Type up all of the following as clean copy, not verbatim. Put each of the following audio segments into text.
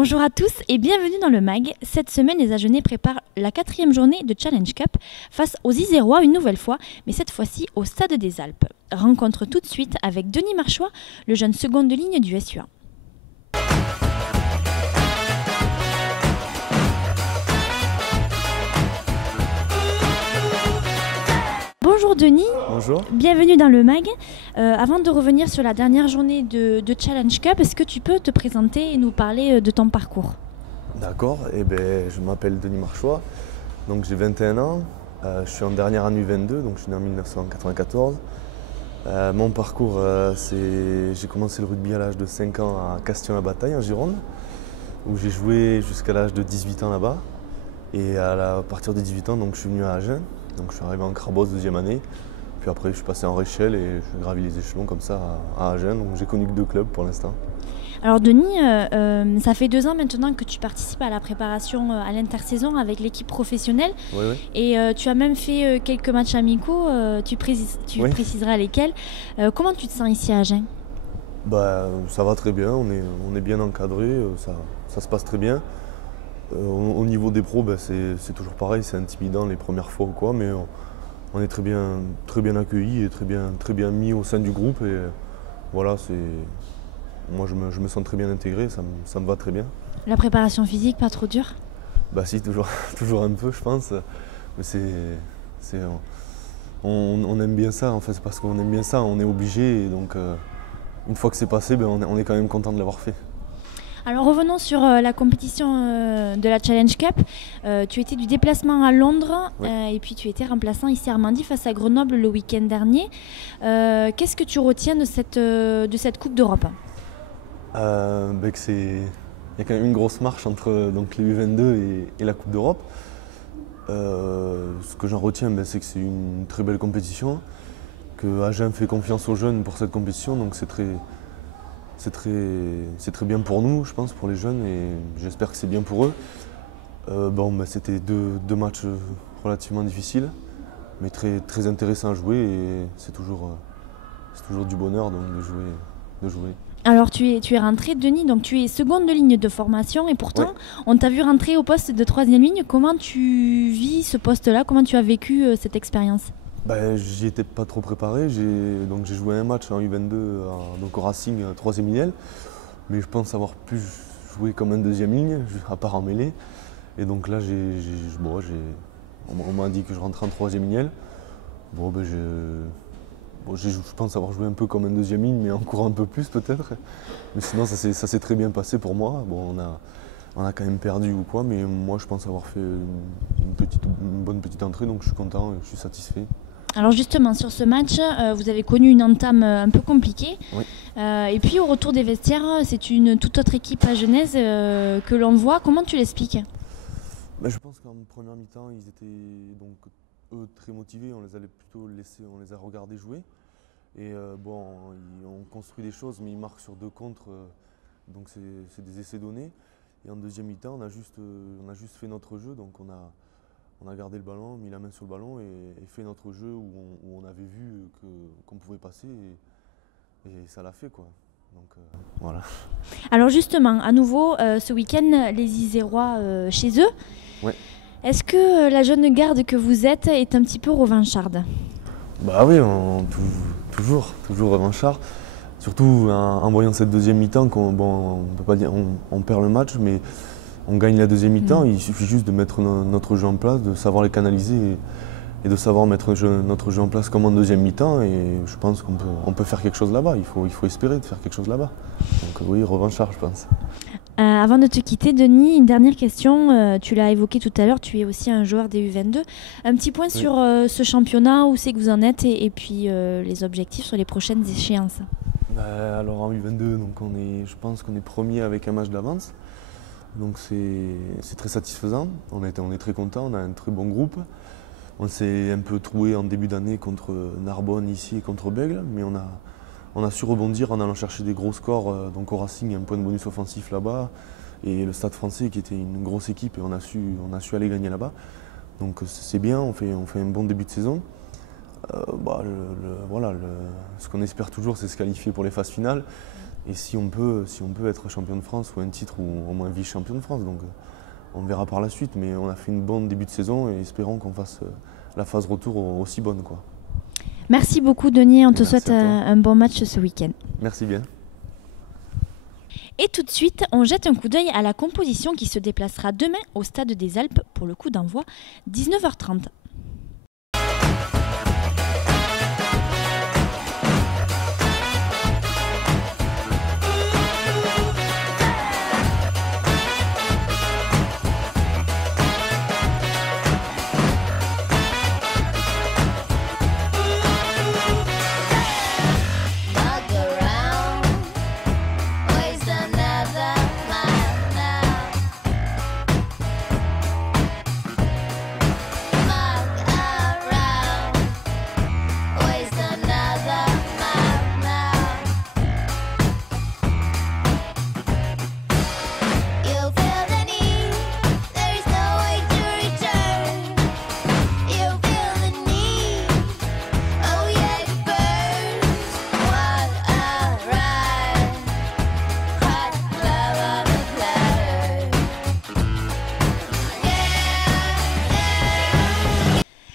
Bonjour à tous et bienvenue dans le MAG. Cette semaine, les Agenais préparent la 4e journée de Challenge Cup face aux Isérois une nouvelle fois, mais cette fois-ci au Stade des Alpes. Rencontre tout de suite avec Denis Marchois, le jeune seconde ligne du SUA. Bonjour Denis, Bonjour. Bienvenue dans le MAG. Avant de revenir sur la dernière journée de Challenge Cup, est-ce que tu peux te présenter et nous parler de ton parcours? D'accord, je m'appelle Denis Marchois, donc j'ai 21 ans, je suis en dernière année U22, donc je suis né en 1994. Mon parcours, j'ai commencé le rugby à l'âge de 5 ans à Castillon-la-Bataille en Gironde, où j'ai joué jusqu'à l'âge de 18 ans là-bas. Et à partir de 18 ans, donc, je suis venu à Agen, donc je suis arrivé en Crabos deuxième année. Puis après, je suis passé en Réchelle et je gravis les échelons comme ça à Agen, donc j'ai connu que 2 clubs pour l'instant. Alors Denis, ça fait 2 ans maintenant que tu participes à la préparation à l'intersaison avec l'équipe professionnelle. Oui, oui. Et tu as même fait quelques matchs amicaux, tu Oui. préciseras lesquels. Comment tu te sens ici à Agen? Ça va très bien, on est bien encadré, ça se passe très bien. Au niveau des pros, c'est toujours pareil, c'est intimidant les premières fois ou quoi, mais on est très bien accueillis et très bien mis au sein du groupe. Et voilà, moi je me sens très bien intégré, ça me va très bien. La préparation physique, pas trop dure? Bah si, toujours un peu je pense, mais on aime bien ça, en fait c'est parce qu'on aime bien ça, on est obligé et donc une fois que c'est passé, on est quand même content de l'avoir fait. Alors revenons sur la compétition de la Challenge Cup. Tu étais du déplacement à Londres Oui. et puis tu étais remplaçant ici à Armandie face à Grenoble le week-end dernier. Qu'est-ce que tu retiens de cette Coupe d'Europe? Il y a quand même une grosse marche entre donc, les U22 et la Coupe d'Europe. Ce que j'en retiens, c'est que c'est une très belle compétition, que Agen fait confiance aux jeunes pour cette compétition, donc c'est très bien pour nous, je pense, pour les jeunes, et j'espère que c'est bien pour eux. C'était deux matchs relativement difficiles, mais très intéressants à jouer, et c'est toujours du bonheur donc, de jouer. Alors tu es rentré, Denis, donc tu es seconde ligne de formation et pourtant on t'a vu rentrer au poste de 3e ligne. Comment tu vis ce poste-là? Comment tu as vécu cette expérience? J'y étais pas trop préparé, j'ai joué un match en U22 donc au Racing 3e ligne, mais je pense avoir pu jouer comme un 2e ligne, à part en mêlée. Et donc là on m'a dit que je rentrais en 3e ligne. Je pense avoir joué un peu comme un 2e ligne, mais encore un peu plus peut-être. Mais sinon ça s'est très bien passé pour moi. On a quand même perdu ou quoi, mais moi je pense avoir fait une bonne petite entrée, donc je suis content et je suis satisfait. Alors justement, sur ce match, vous avez connu une entame un peu compliquée. Oui. Et puis au retour des vestiaires, c'est une toute autre équipe agenaise que l'on voit. Comment tu l'expliques? Je pense qu'en première mi-temps, ils étaient donc eux très motivés. On les allait plutôt laisser, on les a regardés jouer. Et ils ont construit des choses, mais ils marquent sur 2 contres, donc c'est des essais donnés. Et en deuxième mi-temps, on a juste fait notre jeu, donc on a gardé le ballon, mis la main sur le ballon et fait notre jeu où on avait vu qu'on pouvait passer et ça l'a fait quoi. Donc voilà. Alors justement, à nouveau, ce week-end, les Isérois chez eux. Ouais. Est-ce que la jeune garde que vous êtes est un petit peu revancharde? Bah oui, toujours revanchard. Surtout en voyant cette deuxième mi-temps, on peut pas dire on perd le match, mais on gagne la deuxième mi-temps. Il suffit juste de mettre notre jeu en place, de savoir les canaliser et de savoir mettre notre jeu en place comme en deuxième mi-temps. Et je pense qu'on peut faire quelque chose là-bas. Il faut espérer de faire quelque chose là-bas. Donc oui, revanchard, je pense. Avant de te quitter, Denis, une dernière question. Tu l'as évoqué tout à l'heure, tu es aussi un joueur des U22. Un petit point sur ce championnat, où c'est que vous en êtes et puis les objectifs sur les prochaines échéances. Alors en U22, donc je pense qu'on est premier avec un match d'avance. Donc c'est très satisfaisant. On est très content, on a un très bon groupe. On s'est un peu troué en début d'année contre Narbonne ici et contre Bègles, mais on a su rebondir en allant chercher des gros scores, donc au Racing, un point de bonus offensif là-bas, et le Stade Français qui était une grosse équipe et on a su aller gagner là-bas. Donc c'est bien, on fait un bon début de saison. Ce qu'on espère toujours, c'est se qualifier pour les phases finales. et si on peut être champion de France ou un titre ou au moins vice-champion de France. Donc on verra par la suite, mais on a fait une bonne début de saison et espérons qu'on fasse la phase retour aussi bonne, quoi. Merci beaucoup Denis, on te Merci souhaite à toi. un bon match ce week-end. Merci bien. Et tout de suite, on jette un coup d'œil à la composition qui se déplacera demain au Stade des Alpes pour le coup d'envoi 19h30.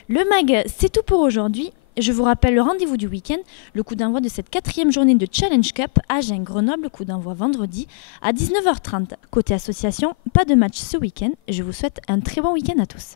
Le MAG, c'est tout pour aujourd'hui. Je vous rappelle le rendez-vous du week-end, le coup d'envoi de cette 4e journée de Challenge Cup Agen-Grenoble, coup d'envoi vendredi à 19h30. Côté association, pas de match ce week-end. Je vous souhaite un très bon week-end à tous.